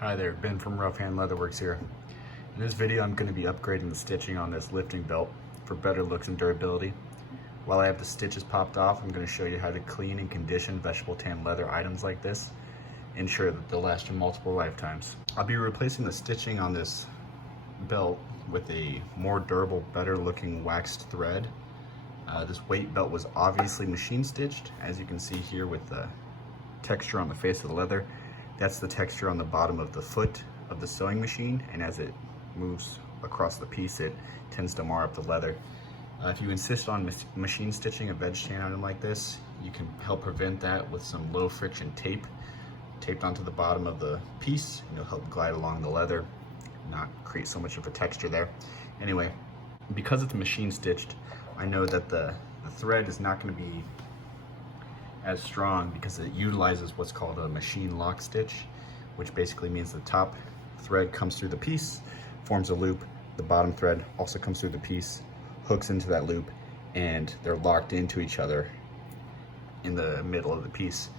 Hi there, Ben from Rough Hand Leatherworks here. In this video I'm going to be upgrading the stitching on this lifting belt for better looks and durability. While I have the stitches popped off, I'm going to show you how to clean and condition vegetable tan leather items like this, ensure that they'll last you multiple lifetimes. I'll be replacing the stitching on this belt with a more durable, better looking waxed thread. This weight belt was obviously machine stitched, as you can see here with the texture on the face of the leather. That's the texture on the bottom of the foot of the sewing machine, and as it moves across the piece, it tends to mar up the leather. If you insist on machine stitching a veg-tan item like this, you can help prevent that with some low friction tape taped onto the bottom of the piece, and it'll help glide along the leather, not create so much of a texture there. Anyway, because it's machine stitched, I know that the thread is not going to be as strong because it utilizes what's called a machine lock stitch, which basically means the top thread comes through the piece, forms a loop, the bottom thread also comes through the piece, hooks into that loop, and they're locked into each other in the middle of the piece.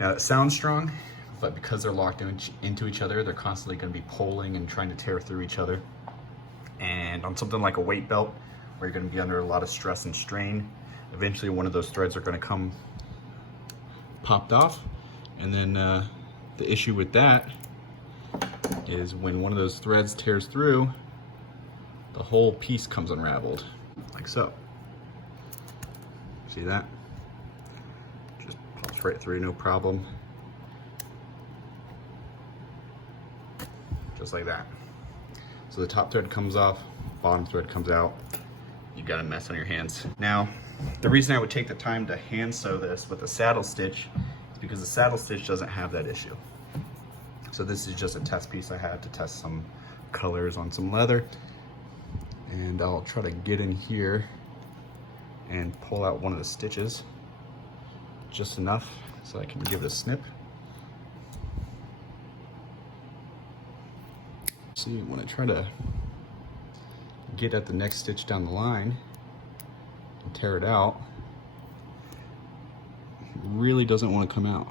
Now it sounds strong, but because they're locked into each other, they're constantly going to be pulling and trying to tear through each other. And on something like a weight belt, where you're going to be under a lot of stress and strain, eventually one of those threads are going to come popped off, and then the issue with that is when one of those threads tears through, the whole piece comes unraveled, like so. See that? Just pops right through, no problem. Just like that. So the top thread comes off, bottom thread comes out. You've got a mess on your hands. Now, the reason I would take the time to hand sew this with a saddle stitch is because the saddle stitch doesn't have that issue. So this is just a test piece I had to test some colors on some leather. And I'll try to get in here and pull out one of the stitches just enough so I can give it a snip. See, when I try to get at the next stitch down the line and tear it out, it really doesn't want to come out.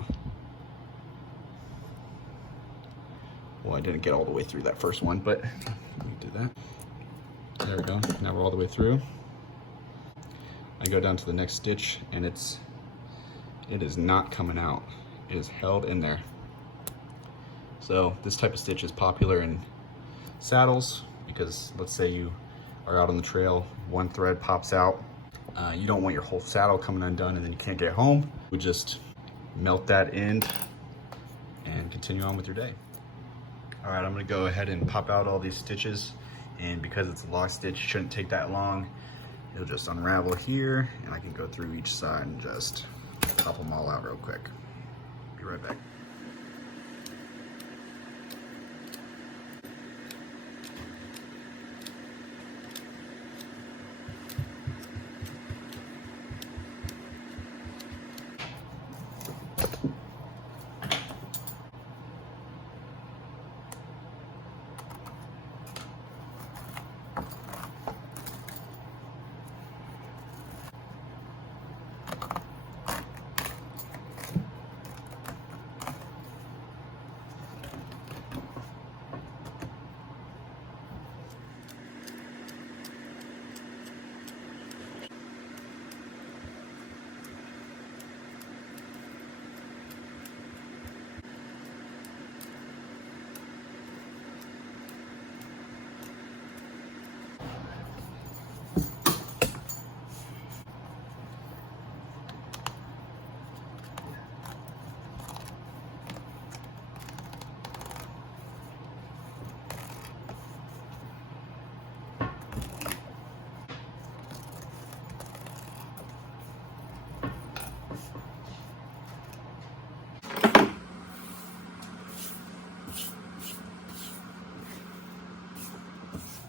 Well, I didn't get all the way through that first one, but let me do that. There we go. Now we're all the way through. I go down to the next stitch and it is not coming out. It is held in there. So this type of stitch is popular in saddles because let's say you are out on the trail, one thread pops out. You don't want your whole saddle coming undone and then you can't get home. We just melt that end and continue on with your day. All right, I'm gonna go ahead and pop out all these stitches, and because it's a lock stitch, it shouldn't take that long. It'll just unravel here and I can go through each side and just pop them all out real quick. Be right back.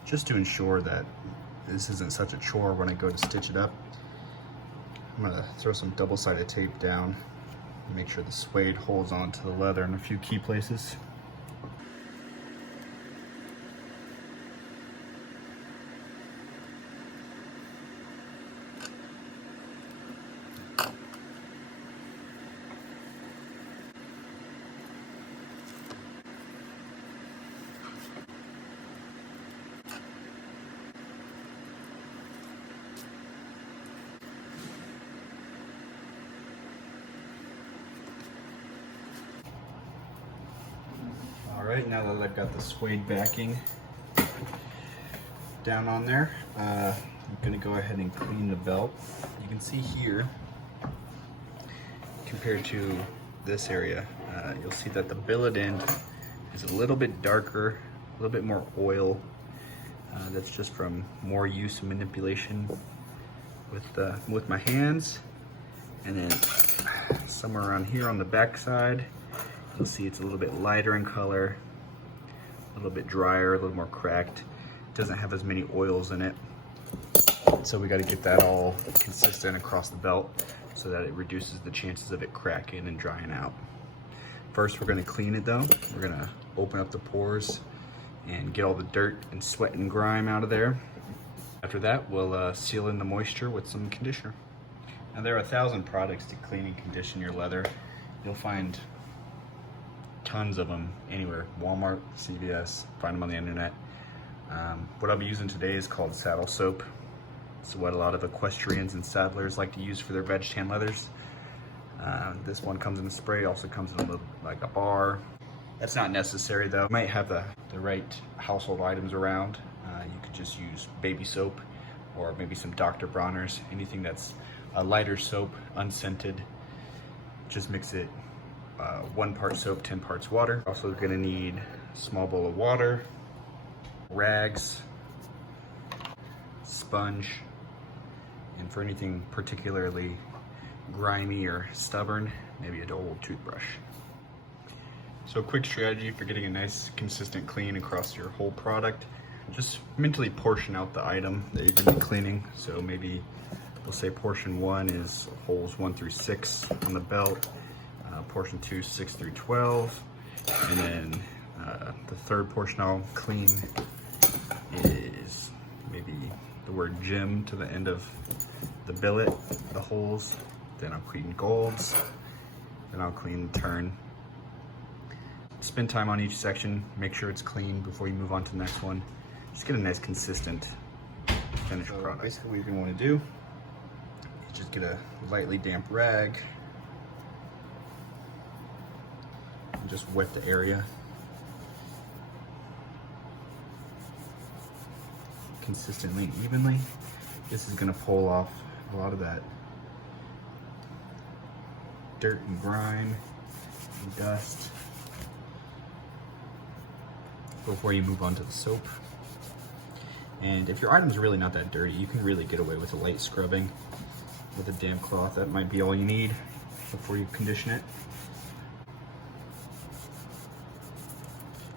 Just to ensure that this isn't such a chore when I go to stitch it up, I'm gonna throw some double-sided tape down and make sure the suede holds onto the leather in a few key places. Alright, now that I've got the suede backing down on there, I'm going to go ahead and clean the belt. You can see here, compared to this area, you'll see that the billet end is a little bit darker, a little bit more oil. That's just from more use and manipulation with my hands. And then somewhere around here on the back side, you'll see it's a little bit lighter in color, a little bit drier, a little more cracked. It doesn't have as many oils in it. So we got to get that all consistent across the belt so that it reduces the chances of it cracking and drying out. First, we're going to clean it though. We're going to open up the pores and get all the dirt and sweat and grime out of there. After that, we'll seal in the moisture with some conditioner. Now there are 1,000 products to clean and condition your leather. You'll find tons of them anywhere, Walmart, CVS, find them on the internet. What I'll be using today is called saddle soap. It's what a lot of equestrians and saddlers like to use for their veg-tan leathers. This one comes in a spray, also comes in a little, like a bar. That's not necessary though. You might have the right household items around. You could just use baby soap or maybe some Dr. Bronner's, anything that's a lighter soap, unscented. Just mix it 1 part soap, 10 parts water. Also gonna need a small bowl of water, rags, sponge, and for anything particularly grimy or stubborn, maybe an old toothbrush. So a quick strategy for getting a nice consistent clean across your whole product. Just mentally portion out the item that you're gonna be cleaning. So maybe we'll say portion 1 is holes 1 through 6 on the belt, portion 2, 6 through 12, and then the third portion I'll clean is maybe the word gem to the end of the billet, the holes. Then I'll clean golds, then I'll clean the turn. Spend time on each section, make sure it's clean before you move on to the next one. Just get a nice consistent finished product. Basically what you're gonna wanna do is just get a lightly damp rag and just wet the area. Consistently, evenly. This is gonna pull off a lot of that dirt and grime and dust before you move on to the soap. And if your item's really not that dirty, you can really get away with a light scrubbing with a damp cloth. That might be all you need before you condition it.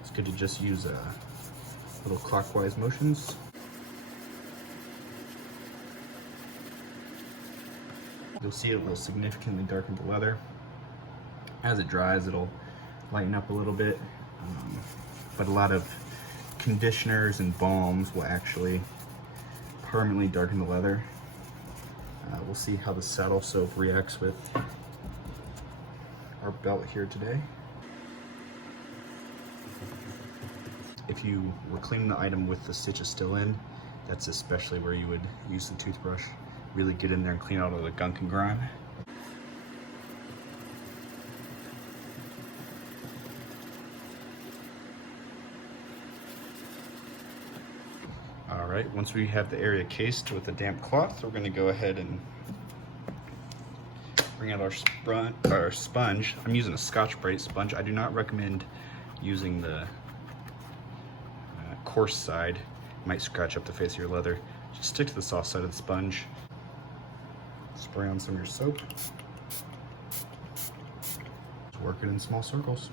It's good to just use little clockwise motions. You'll see it will significantly darken the leather. As it dries, it'll lighten up a little bit. But a lot of conditioners and balms will actually permanently darken the leather. We'll see how the saddle soap reacts with our belt here today. If you were cleaning the item with the stitches still in, that's especially where you would use the toothbrush. Really get in there and clean out all the gunk and grime. All right, once we have the area cased with a damp cloth, we're gonna go ahead and bring out our sponge. I'm using a Scotch-Brite sponge. I do not recommend using the coarse side. It might scratch up the face of your leather. Just stick to the soft side of the sponge. Spray on some of your soap. Just work it in small circles.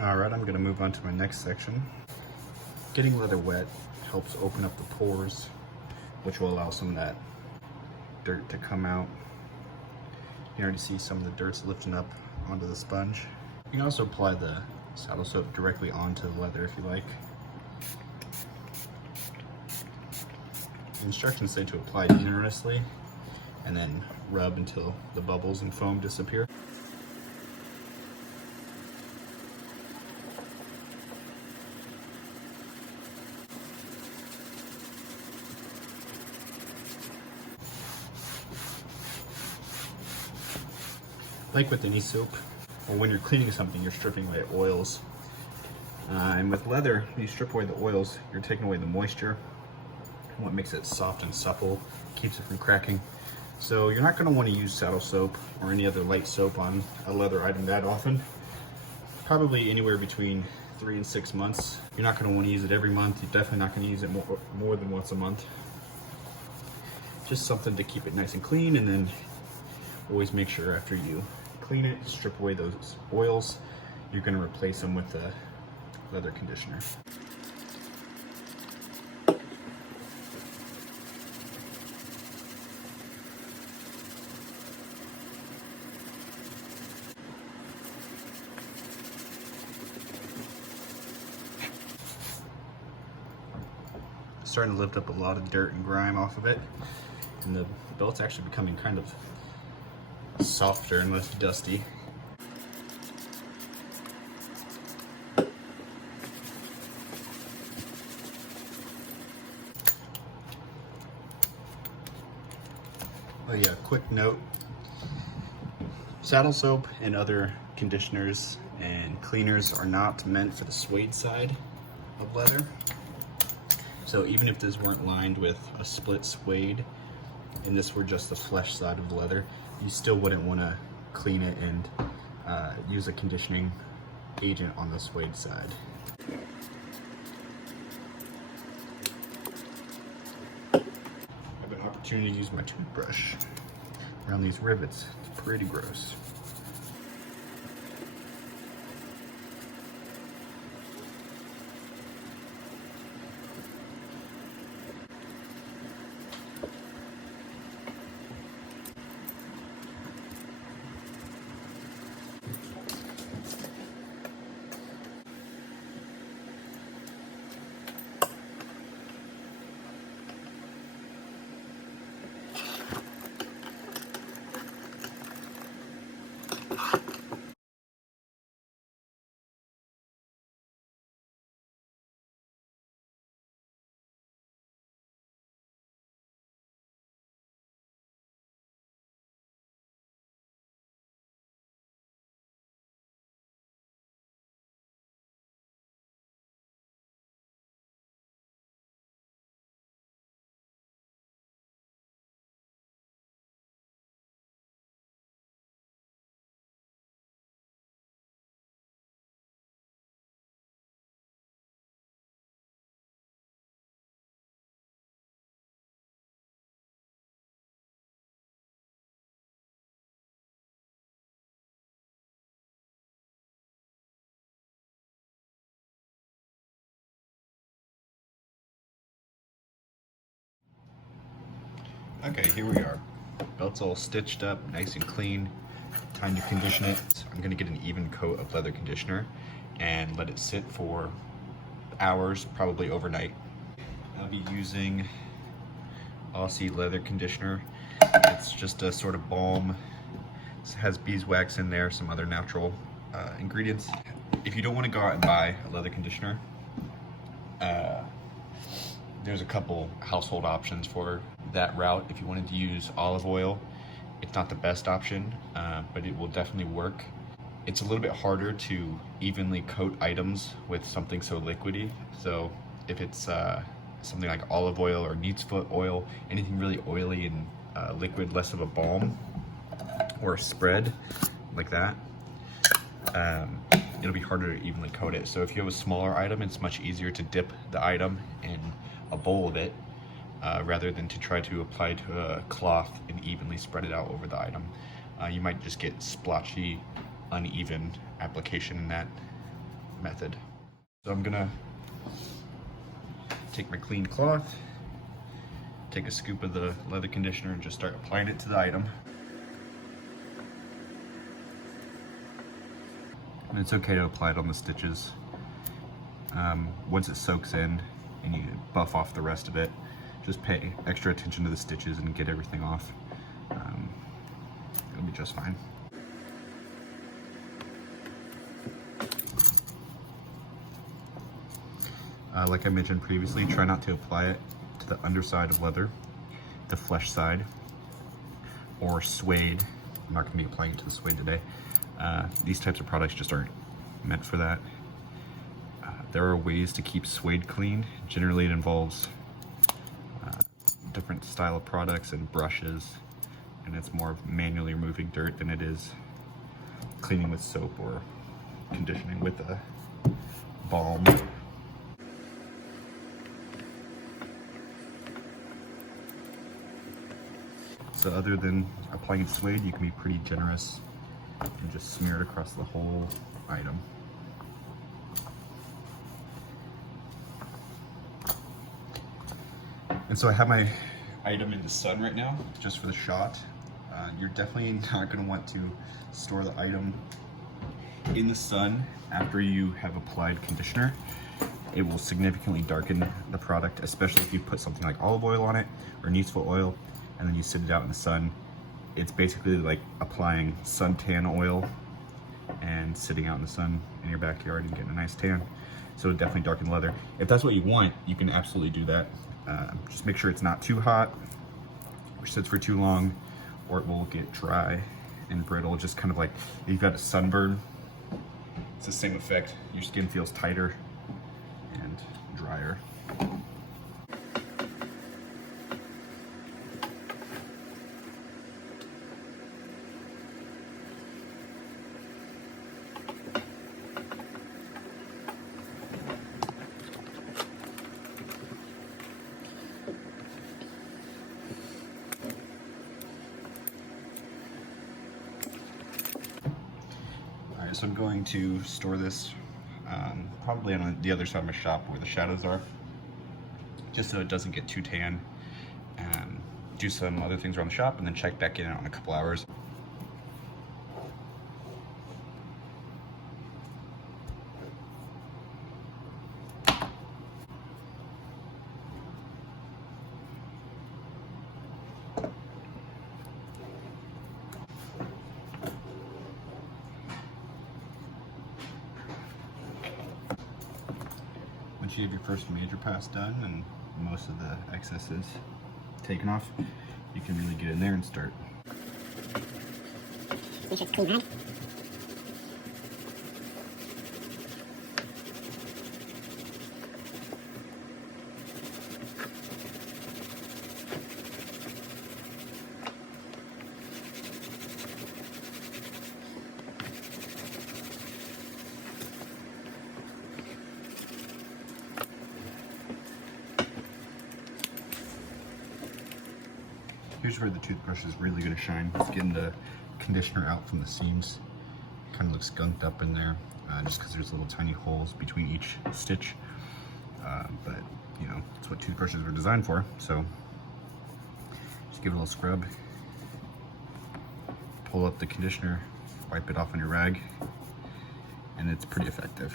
All right, I'm gonna move on to my next section. Getting leather wet helps open up the pores, which will allow some of that dirt to come out. You already see some of the dirt's lifting up onto the sponge. You can also apply the saddle soap directly onto the leather if you like. The instructions say to apply generously and then rub until the bubbles and foam disappear. Like with any soap, or when you're cleaning something, you're stripping away oils. And with leather, when you strip away the oils, you're taking away the moisture, what makes it soft and supple, keeps it from cracking. So you're not going to want to use saddle soap or any other light soap on a leather item that often. Probably anywhere between 3 and 6 months. You're not going to want to use it every month. You're definitely not going to use it more than once a month. Just something to keep it nice and clean, and then always make sure after you clean it, strip away those oils, you're going to replace them with a leather conditioner. Starting to lift up a lot of dirt and grime off of it, and the belt's actually becoming kind of softer and less dusty. Oh yeah, quick note, saddle soap and other conditioners and cleaners are not meant for the suede side of leather. So even if this weren't lined with a split suede and this were just the flesh side of the leather, you still wouldn't want to clean it and use a conditioning agent on the suede side. I have an opportunity to use my toothbrush around these rivets. It's pretty gross. Okay, here we are. Belt's all stitched up, nice and clean. Time to condition it. I'm gonna get an even coat of leather conditioner and let it sit for hours, probably overnight. I'll be using Aussie leather conditioner. It's just a sort of balm. It has beeswax in there, some other natural ingredients. If you don't want to go out and buy a leather conditioner, there's a couple household options for that route. If you wanted to use olive oil, it's not the best option, but it will definitely work. It's a little bit harder to evenly coat items with something so liquidy. So if it's something like olive oil or neat's foot oil, anything really oily and liquid, less of a balm or a spread like that, it'll be harder to evenly coat it. So if you have a smaller item, it's much easier to dip the item in a bowl of it rather than to try to apply to a cloth and evenly spread it out over the item. You might just get splotchy, uneven application in that method. So I'm gonna take my clean cloth, take a scoop of the leather conditioner and just start applying it to the item. And it's okay to apply it on the stitches. Once it soaks in and you buff off the rest of it, just pay extra attention to the stitches and get everything off. It'll be just fine. Like I mentioned previously, try not to apply it to the underside of leather, the flesh side, or suede. I'm not going to be applying it to the suede today. These types of products just aren't meant for that. There are ways to keep suede clean. Generally it involves different style of products and brushes, and it's more of manually removing dirt than it is cleaning with soap or conditioning with a balm. So other than applying suede, you can be pretty generous and just smear it across the whole item. And so I have my item in the sun right now, just for the shot. You're definitely not going to want to store the item in the sun after you have applied conditioner. It will significantly darken the product, especially if you put something like olive oil on it or useful oil, and then you sit it out in the sun. It's basically like applying suntan oil and sitting out in the sun in your backyard and getting a nice tan. So it definitely darken leather. If that's what you want, you can absolutely do that. Just make sure it's not too hot or sits for too long, or it will get dry and brittle. Just kind of like if you've got a sunburn, it's the same effect. Your skin feels tighter and drier. So I'm going to store this probably on the other side of my shop where the shadows are, just so it doesn't get too tan. Do some other things around the shop and then check back in on a couple hours. Once you have your first major pass done and most of the excesses taken off, you can really get in there and start. Make sure it's clean, right? Here's where the toothbrush is really going to shine. It's getting the conditioner out from the seams. Kind of looks gunked up in there, just because there's little tiny holes between each stitch. But you know, it's what toothbrushes are designed for. So just give it a little scrub. Pull up the conditioner, wipe it off on your rag, and it's pretty effective.